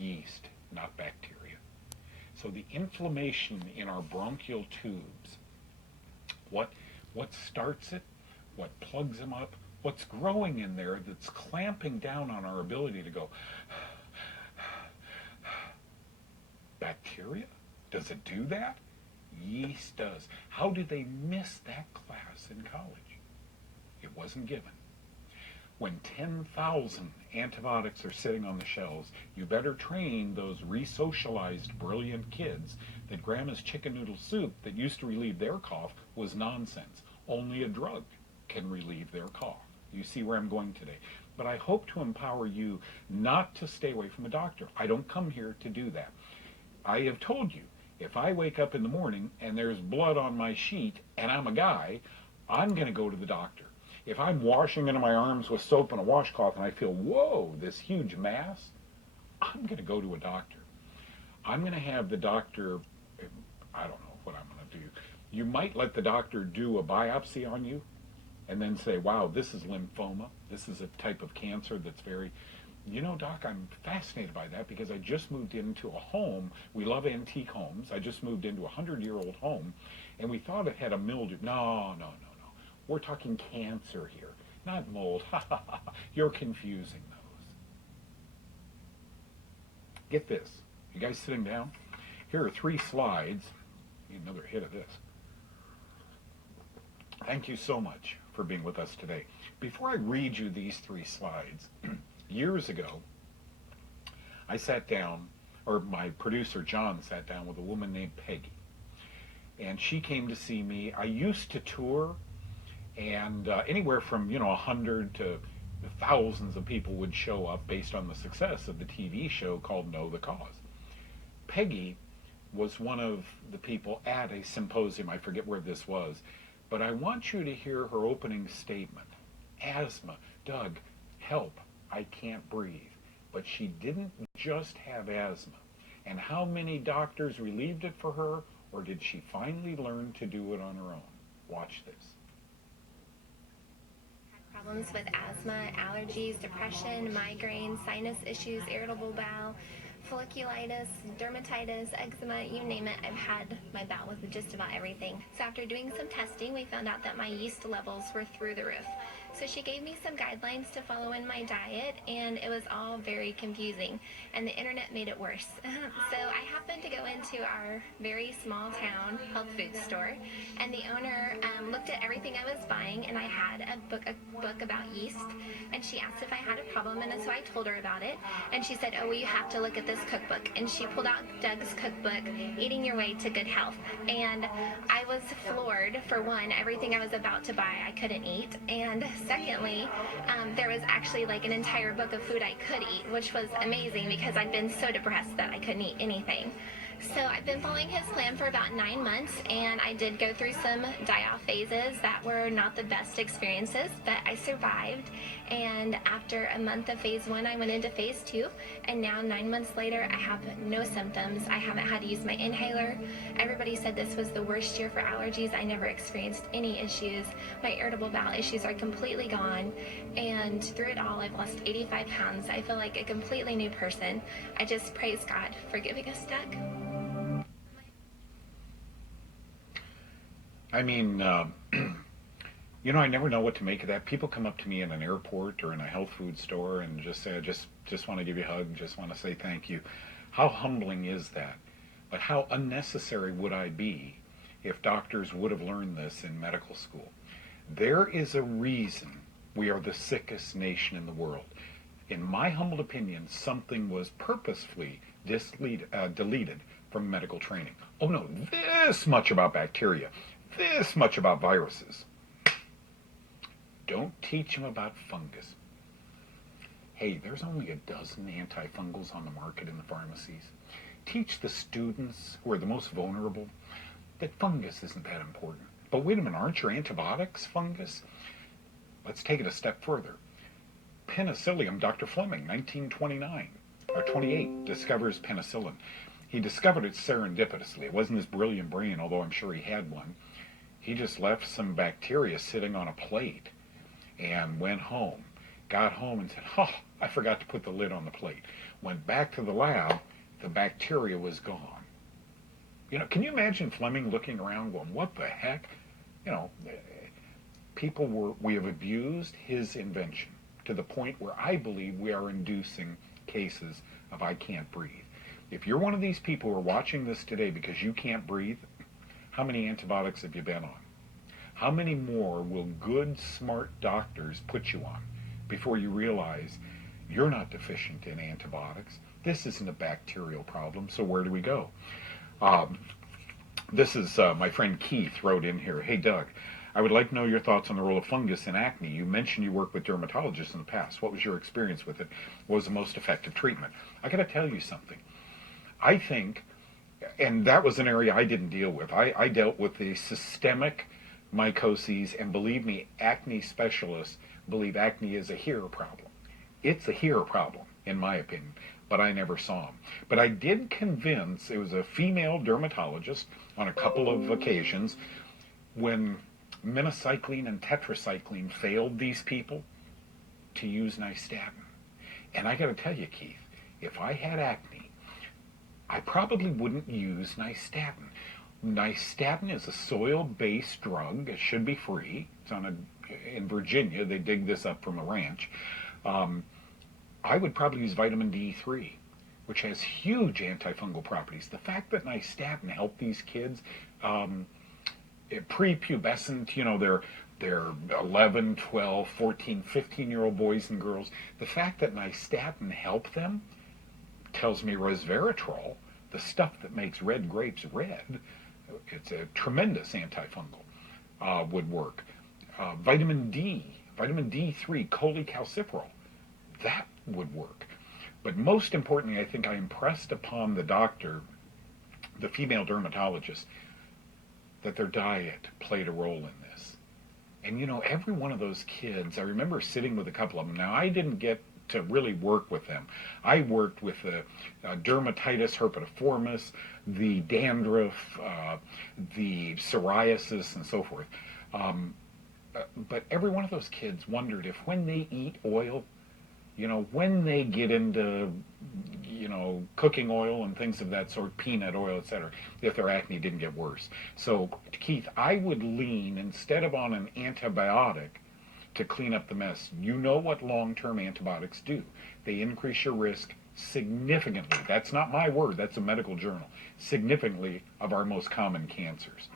yeast, not bacteria. So the inflammation in our bronchial tubes, what starts it, what plugs them up, what's growing in there that's clamping down on our ability to go. Bacteria? Does it do that? Yeast does. How did they miss that class in college? It wasn't given. When 10,000 antibiotics are sitting on the shelves, you better train those re-socialized brilliant kids that grandma's chicken noodle soup that used to relieve their cough was nonsense. Only a drug can relieve their cough. You see where I'm going today. But I hope to empower you not to stay away from a doctor. I don't come here to do that. I have told you, if I wake up in the morning and there's blood on my sheet and I'm a guy, I'm going to go to the doctor. If I'm washing into my arms with soap and a washcloth and I feel, whoa, this huge mass, I'm going to go to a doctor. I'm going to have the doctor, I don't know what I'm going to do. You might let the doctor do a biopsy on you and then say, wow, this is lymphoma. This is a type of cancer that's very, you know, doc, I'm fascinated by that because I just moved into a home. We love antique homes. I just moved into a 100-year-old home, and we thought it had a mildew. No. We're talking cancer here, not mold. You're confusing those. Get this. You guys sitting down? Here are 3 slides. Need another hit of this. Thank you so much for being with us today. Before I read you these 3 slides, years ago, I sat down, or my producer John sat down with a woman named Peggy. And she came to see me. I used to tour, and anywhere from 100 to thousands of people would show up based on the success of the TV show called Know the Cause. Peggy was one of the people at a symposium. I forget where this was, but I want you to hear her opening statement. Asthma, Doug, help, I can't breathe. But she didn't just have asthma. And how many doctors relieved it for her, or did she finally learn to do it on her own? Watch this. Problems with asthma, allergies, depression, migraines, sinus issues, irritable bowel, folliculitis, dermatitis, eczema, you name it. I've had my bout with just about everything. So after doing some testing, we found out that my yeast levels were through the roof. So she gave me some guidelines to follow in my diet, and it was all very confusing, and the internet made it worse. So I happened to go into our very small town health food store, and the owner looked at everything I was buying, and I had a book about yeast, and she asked if I had a problem, and so I told her about it, and she said, oh, well, you have to look at this cookbook, and she pulled out Doug's cookbook, Eating Your Way to Good Health, and I was floored. For one, everything I was about to buy I couldn't eat, and secondly, there was actually like an entire book of food I could eat, which was amazing because I'd been so depressed that I couldn't eat anything. So I've been following his plan for about 9 months, and I did go through some die-off phases that were not the best experiences, but I survived. And after a month of phase 1, I went into phase 2, and now 9 months later, I have no symptoms. I haven't had to use my inhaler. Everybody said this was the worst year for allergies. I never experienced any issues. My irritable bowel issues are completely gone, and through it all, I've lost 85 pounds. I feel like a completely new person. I just praise God for giving us Doug. I mean, I never know what to make of that. People come up to me in an airport or in a health food store and just say, I just want to give you a hug, just want to say thank you. How humbling is that? But how unnecessary would I be if doctors would have learned this in medical school? There is a reason we are the sickest nation in the world. In my humble opinion, something was purposefully deleted from medical training. Oh no, this much about bacteria, this much about viruses. Don't teach them about fungus. Hey, there's only a dozen antifungals on the market in the pharmacies. Teach the students who are the most vulnerable that fungus isn't that important. But wait a minute, aren't your antibiotics fungus? Let's take it a step further. Penicillium, Dr. Fleming, 1929 or 28, discovers penicillin. He discovered it serendipitously. It wasn't his brilliant brain, although I'm sure he had one. He just left some bacteria sitting on a plate and went home, got home and said, I forgot to put the lid on the plate. Went back to the lab, the bacteria was gone. Can you imagine Fleming looking around going, what the heck? You know, we have abused his invention to the point where I believe we are inducing cases of I can't breathe. If you're one of these people who are watching this today because you can't breathe, how many antibiotics have you been on? How many more will good, smart doctors put you on before you realize you're not deficient in antibiotics? This isn't a bacterial problem, so where do we go? This is my friend Keith wrote in here. Hey, Doug, I would like to know your thoughts on the role of fungus in acne. You mentioned you worked with dermatologists in the past. What was your experience with it? What was the most effective treatment? I got to tell you something. I think, and that was an area I didn't deal with. I dealt with the systemic mycoses, and believe me, acne specialists believe acne is a here problem. It's a here problem, in my opinion, but I never saw them. But I did convince, it was a female dermatologist on a couple of occasions, when minocycline and tetracycline failed these people, to use nystatin. And I got to tell you, Keith, if I had acne, I probably wouldn't use nystatin. Nystatin is a soil-based drug. It should be free. It's in Virginia. They dig this up from a ranch. I would probably use vitamin D3, which has huge antifungal properties. The fact that nystatin helped these kids, prepubescent, they're 11, 12, 14, 15-year-old boys and girls. The fact that nystatin helped them tells me resveratrol, the stuff that makes red grapes red, it's a tremendous antifungal, would work. Vitamin D3, cholecalciferol, that would work. But most importantly, I think I impressed upon the doctor, the female dermatologist, that their diet played a role in this. And every one of those kids, I remember sitting with a couple of them. Now, I didn't get to really work with them. I worked with the dermatitis herpetiformis, the dandruff, the psoriasis, and so forth. But every one of those kids wondered if when they eat oil, when they get into, cooking oil and things of that sort, peanut oil, etc., if their acne didn't get worse. So, Keith, I would lean, instead of on an antibiotic to clean up the mess, you know what long-term antibiotics do. They increase your risk significantly. That's not my word, that's a medical journal. Significantly of our most common cancers.